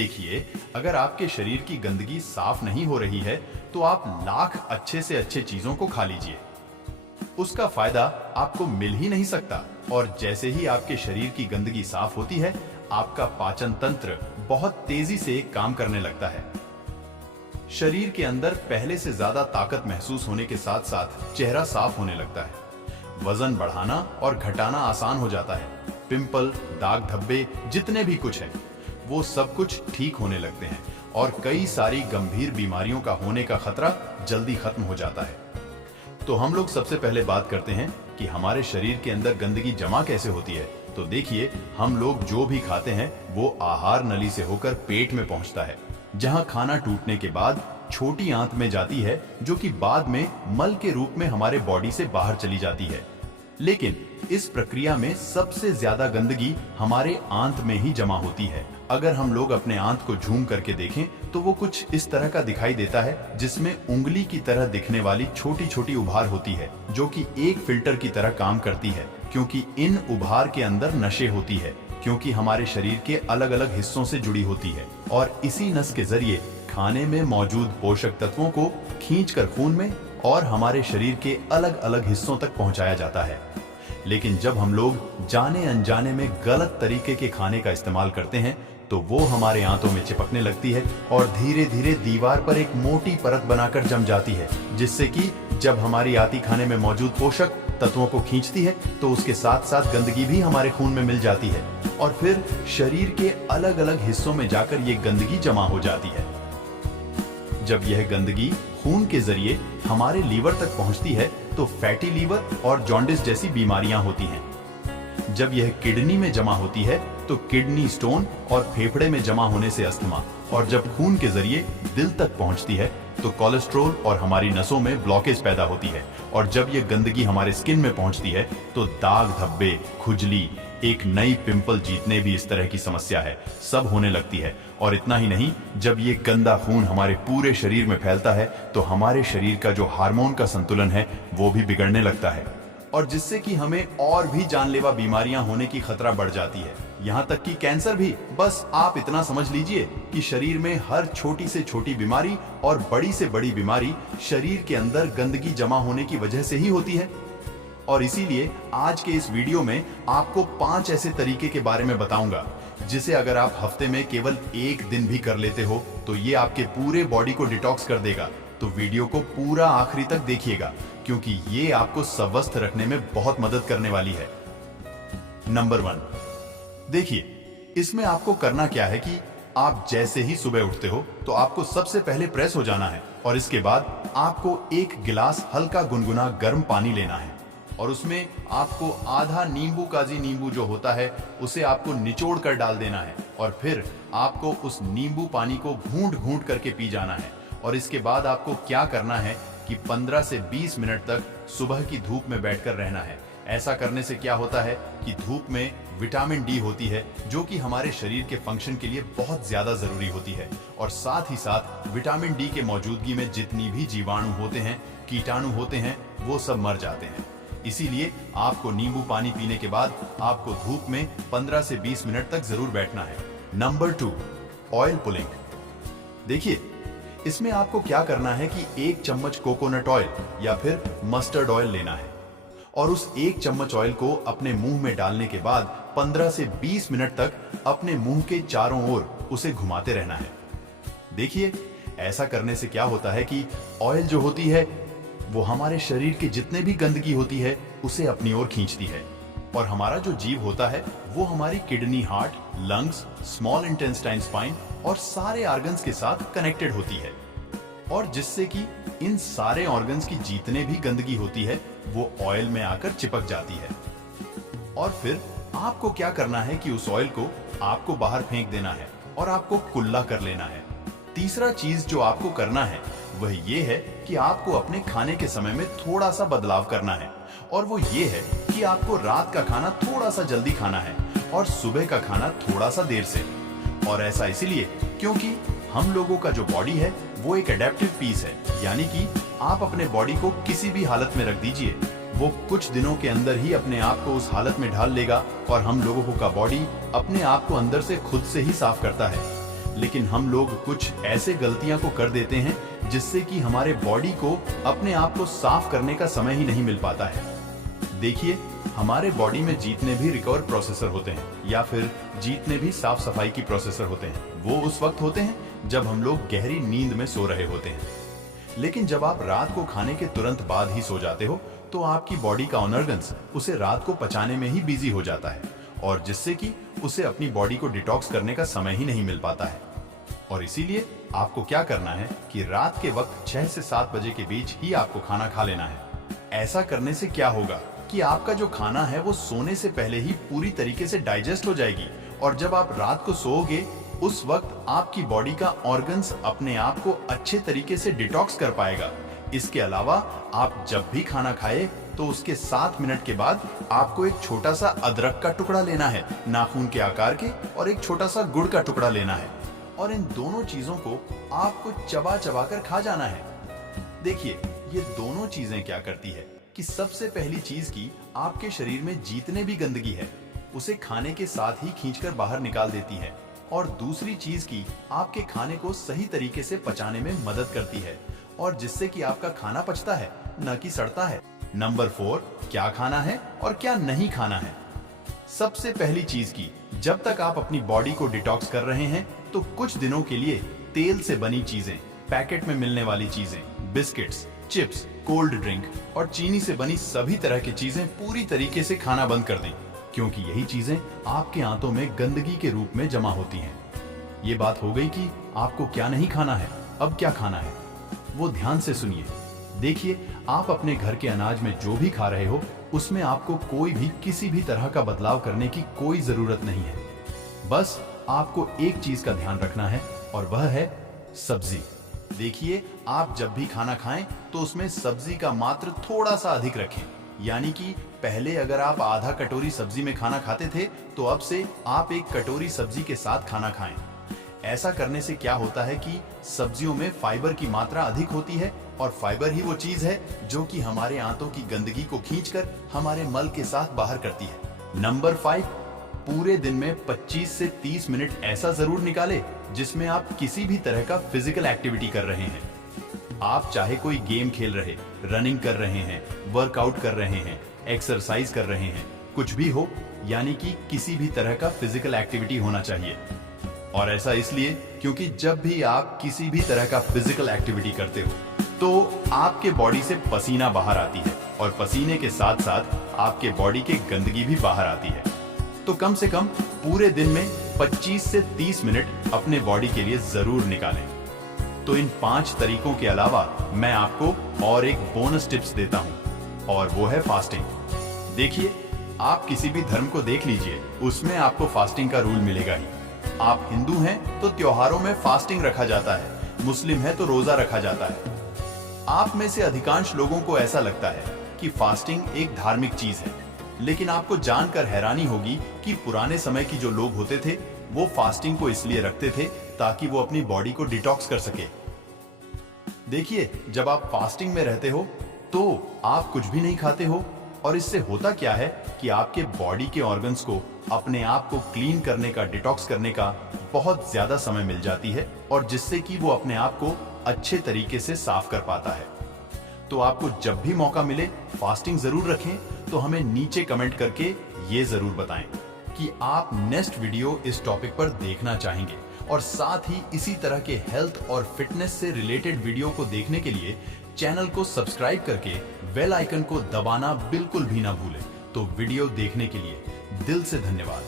देखिए, अगर आपके शरीर की गंदगी साफ नहीं हो रही है तो आप लाख अच्छे से अच्छे चीजों को खा लीजिए, उसका फायदा आपको मिल ही नहीं सकता। और जैसे ही आपके शरीर की गंदगी साफ होती है, आपका पाचन तंत्र बहुत तेजी से काम करने लगता है। शरीर के अंदर पहले से ज्यादा ताकत महसूस होने के साथ साथ चेहरा साफ होने लगता है। वजन बढ़ाना और घटाना आसान हो जाता है। पिंपल, दाग धब्बे जितने भी कुछ है, वो सब कुछ ठीक होने लगते हैं और कई सारी गंभीर बीमारियों का होने का खतरा जल्दी खत्म हो जाता है। तो हम लोग सबसे पहले बात करते हैं कि हमारे शरीर के अंदर गंदगी जमा कैसे होती है। तो देखिए, हम लोग जो भी खाते हैं वो आहार नली से होकर पेट में पहुंचता है, जहां खाना टूटने के बाद छोटी आंत में जाती है, जो कि बाद में मल के रूप में हमारे बॉडी से बाहर चली जाती है। लेकिन इस प्रक्रिया में सबसे ज्यादा गंदगी हमारे आंत में ही जमा होती है। अगर हम लोग अपने आंत को झूम करके देखें तो वो कुछ इस तरह का दिखाई देता है, जिसमें उंगली की तरह दिखने वाली छोटी छोटी उभार होती है, जो कि एक फिल्टर की तरह काम करती है। क्योंकि इन उभार के अंदर नसें होती है, क्योंकि हमारे शरीर के अलग अलग हिस्सों से जुड़ी होती है, और इसी नस के जरिए खाने में मौजूद पोषक तत्वों को खींचकर खून में और हमारे शरीर के अलग अलग हिस्सों तक पहुंचाया जाता है। लेकिन जब हम लोग जाने अनजाने में गलत तरीके के खाने का इस्तेमाल करते हैं तो वो हमारे आंतों में चिपकने लगती है और धीरे धीरे दीवार पर एक मोटी परत बनाकर जम जाती है, जिससे कि जब हमारी आती खाने में मौजूद पोषक तत्वों को खींचती है तो उसके साथ साथ गंदगी भी हमारे खून में मिल जाती है और फिर शरीर के अलग अलग हिस्सों में जाकर ये गंदगी जमा हो जाती है। जब यह गंदगी खून के जरिए हमारे लीवर तक पहुंचती है तो फैटी लीवर और जॉन्डिस जैसी बीमारियां होती हैं। जब यह किडनी में जमा होती है तो किडनी स्टोन और फेफड़े में जमा होने से अस्थमा, और जब खून के जरिए दिल तक पहुंचती है तो कोलेस्ट्रॉल और हमारी नसों में ब्लॉकेज पैदा होती है, और जब यह गंदगी हमारे स्किन में पहुंचती है तो दाग धब्बे, खुजली, एक नई पिंपल जीतने भी इस तरह की समस्या है, सब होने लगती है। और इतना ही नहीं, जब ये गंदा खून हमारे पूरे शरीर में फैलता है तो हमारे शरीर का जो हार्मोन का संतुलन है वो भी बिगड़ने लगता है, और जिससे कि हमें और भी जानलेवा बीमारियां होने की खतरा बढ़ जाती है, यहाँ तक कि कैंसर भी। बस आप इतना समझ लीजिए कि शरीर में हर छोटी से छोटी बीमारी और बड़ी से बड़ी बीमारी शरीर के अंदर गंदगी जमा होने की वजह से ही होती है। और इसीलिए आज के इस वीडियो में आपको 5 ऐसे तरीके के बारे में बताऊंगा, जिसे अगर आप हफ्ते में केवल एक दिन भी कर लेते हो तो ये आपके पूरे बॉडी को डिटॉक्स कर देगा। तो वीडियो को पूरा आखिरी तक देखिएगा, क्योंकि ये आपको स्वस्थ रखने में बहुत मदद करने वाली है। नंबर 1, देखिए, इसमें आपको करना क्या है कि आप जैसे ही सुबह उठते हो तो आपको सबसे पहले प्रेस हो जाना है, और इसके बाद आपको एक गिलास हल्का गुनगुना गर्म पानी लेना है, और उसमें आपको आधा नींबू काजी नींबू जो होता है उसे आपको निचोड़ कर डाल देना है, और फिर आपको उस नींबू पानी को घूंट घूंट करके पी जाना है। और इसके बाद आपको क्या करना है कि 15 से 20 मिनट तक सुबह की धूप में बैठकर रहना है। ऐसा करने से क्या होता है कि धूप में विटामिन डी होती है, जो कि हमारे शरीर के फंक्शन के लिए बहुत ज्यादा जरूरी होती है, और साथ ही साथ विटामिन डी के मौजूदगी में जितनी भी जीवाणु होते हैं, कीटाणु होते हैं, वो सब मर जाते हैं। इसीलिए आपको नींबू पानी पीने के बाद आपको धूप में 15 से 20 मिनट तक जरूर बैठना है। Number 2, oil pulling. देखिए, इसमें आपको क्या करना है कि 1 चम्मच कोकोनट ऑयल या फिर मस्टर्ड ऑयल लेना है, और उस 1 चम्मच ऑयल को अपने मुंह में डालने के बाद 15 से 20 मिनट तक अपने मुंह के चारों ओर उसे घुमाते रहना है। देखिए, ऐसा करने से क्या होता है कि ऑयल जो होती है वो हमारे शरीर के जितने भी गंदगी होती है उसे अपनी ओर खींचती है, और हमारा जो जीव होता है वो हमारी kidney, heart, lungs, small intestine, spine और सारे ऑर्गन्स के साथ कनेक्टेड होती है, और जिससे कि इन सारे ऑर्गन्स की जितने भी गंदगी होती है वो ऑयल में आकर चिपक जाती है। और फिर आपको क्या करना है कि उस ऑयल को आपको बाहर फेंक देना है और आपको कुल्ला कर लेना है। तीसरा चीज जो आपको करना है वह ये है कि आपको अपने खाने के समय में थोड़ा सा बदलाव करना है, और वो ये है कि आपको रात का खाना थोड़ा सा जल्दी खाना है और सुबह का खाना थोड़ा सा देर से। और ऐसा इसलिए क्योंकि हम लोगों का जो बॉडी है वो एक एडेप्टिव पीस है, यानी कि आप अपने बॉडी को किसी भी हालत में रख दीजिए, वो कुछ दिनों के अंदर ही अपने आप को उस हालत में ढाल लेगा, और हम लोगों का बॉडी अपने आप को अंदर से खुद से ही साफ करता है। लेकिन हम लोग कुछ ऐसे गलतियां को कर देते हैं जिससे कि हमारे बॉडी को अपने आप को साफ करने का समय ही नहीं मिल पाता है। देखिए, हमारे बॉडी में जितने भी रिकवर प्रोसेसर होते हैं या फिर जितने भी साफ सफाई की प्रोसेसर होते हैं, वो उस वक्त होते हैं जब हम लोग गहरी नींद में सो रहे होते हैं। लेकिन जब आप रात को खाने के तुरंत बाद ही सो जाते हो तो आपकी बॉडी का ऑर्गन्स उसे रात को पचाने में ही बिजी हो जाता है, और जिससे कि उसे अपनी बॉडी को डिटॉक्स करने का समय ही नहीं मिल पाता है। और इसीलिए आपको क्या करना है कि रात के वक्त 6 से 7 बजे के बीच ही आपको खाना खा लेना है। ऐसा करने से क्या होगा कि आपका जो खाना है वो सोने से पहले ही पूरी तरीके से डाइजेस्ट हो जाएगी, और जब आप रात को सोओगे उस वक्त आपकी बॉडी का ऑर्गन्स अपने आप को अच्छे तरीके से डिटॉक्स कर पाएगा। इसके अलावा आप जब भी खाना खाए तो उसके 7 मिनट के बाद आपको एक छोटा सा अदरक का टुकड़ा लेना है, नाखून के आकार के, और एक छोटा सा गुड़ का टुकड़ा लेना है, और इन दोनों चीजों को आपको चबा चबा कर खा जाना है। देखिए, ये दोनों चीजें क्या करती है कि सबसे पहली चीज की आपके शरीर में जितने भी गंदगी है उसे खाने के साथ ही खींचकर बाहर निकाल देती है, और दूसरी चीज की आपके खाने को सही तरीके से पचाने में मदद करती है, और जिससे कि आपका खाना पचता है, न कि सड़ता है। नंबर 4, क्या खाना है और क्या नहीं खाना है। सबसे पहली चीज की, जब तक आप अपनी बॉडी को डिटॉक्स कर रहे हैं तो कुछ दिनों के लिए तेल से बनी चीजें, पैकेट में मिलने वाली चीजें, बिस्किट्स, चिप्स, कोल्ड ड्रिंक और चीनी से बनी सभी तरह की चीजें पूरी तरीके से खाना बंद कर दें, क्योंकि यही चीजें आपके आंतों में गंदगी के रूप में जमा होती हैं। ये बात हो गई कि आपको क्या नहीं खाना है। अब क्या खाना है वो ध्यान से सुनिए। देखिए, आप अपने घर के अनाज में जो भी खा रहे हो उसमें आपको कोई भी किसी भी तरह का बदलाव करने की कोई जरूरत नहीं है। बस आपको एक चीज का ध्यान रखना है, और वह है सब्जी। देखिए, आप जब भी खाना खाएं तो उसमें सब्जी का मात्र थोड़ा सा अधिक रखें। यानी कि पहले अगर आप आधा कटोरी सब्जी में खाना खाते थे तो अब से आप 1 कटोरी सब्जी के साथ खाना खाएं। ऐसा करने से क्या होता है कि सब्जियों में फाइबर की मात्रा अधिक होती है, और फाइबर ही वो चीज है जो कि हमारे आंतों की गंदगी को खींचकर हमारे मल के साथ बाहर करती है। नंबर 5, पूरे दिन में 25 से 30 मिनट ऐसा जरूर निकालें जिसमें आप किसी भी तरह का फिजिकल एक्टिविटी कर रहे हैं। आप चाहे कोई गेम खेल रहे, रनिंग कर रहे हैं, वर्कआउट कर रहे हैं, एक्सरसाइज कर रहे हैं, कुछ भी हो, यानी कि किसी भी तरह का फिजिकल एक्टिविटी होना चाहिए। और ऐसा इसलिए क्योंकि जब भी आप किसी भी तरह का फिजिकल एक्टिविटी करते हो तो आपके बॉडी से पसीना बाहर आती है, और पसीने के साथ साथ आपके बॉडी की गंदगी भी बाहर आती है। तो कम से कम पूरे दिन में 25 से 30 मिनट अपने बॉडी के लिए जरूर निकालें। तो इन 5 तरीकों के अलावा मैं आपको और एक बोनस टिप्स देता हूं, और वो है फास्टिंग। देखिए, आप किसी भी धर्म को देख लीजिए, उसमें आपको फास्टिंग का रूल मिलेगा ही। आप हिंदू हैं तो त्योहारों में फास्टिंग रखा जाता है, मुस्लिम है तो रोजा रखा जाता है। आप में से अधिकांश लोगों को ऐसा लगता है कि फास्टिंग एक धार्मिक चीज है, लेकिन आपको जानकर हैरानी होगी कि पुराने समय की जो लोग होते थे वो फास्टिंग को इसलिए रखते थे ताकि वो अपनी बॉडी को डिटॉक्स कर सके। देखिए, जब आप फास्टिंग में रहते हो तो आप कुछ भी नहीं खाते हो, और इससे होता क्या है कि आपके बॉडी के ऑर्गन्स को अपने आप को क्लीन करने का, डिटॉक्स करने का बहुत ज्यादा समय मिल जाती है, और जिससे कि वो अपने आप को अच्छे तरीके से साफ कर पाता है। तो आपको जब भी मौका मिले फास्टिंग जरूर रखें। तो हमें नीचे कमेंट करके ये जरूर बताएं कि आप नेक्स्ट वीडियो इस टॉपिक पर देखना चाहेंगे, और साथ ही इसी तरह के हेल्थ और फिटनेस से रिलेटेड वीडियो को देखने के लिए चैनल को सब्सक्राइब करके बेल आइकन को दबाना बिल्कुल भी ना भूलें। तो वीडियो देखने के लिए दिल से धन्यवाद।